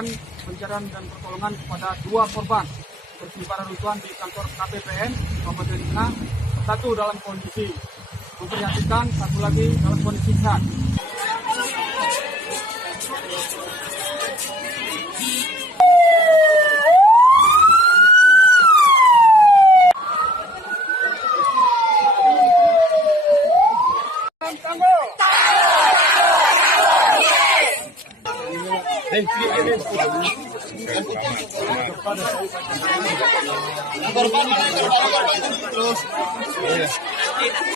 melakukan pencarian dan pertolongan kepada 2 korban tertimpa reruntuhan di kantor KPPN Kabupaten Tengah. Satu dalam kondisi memprihatinkan, satu lagi dalam kondisi sehat. Terus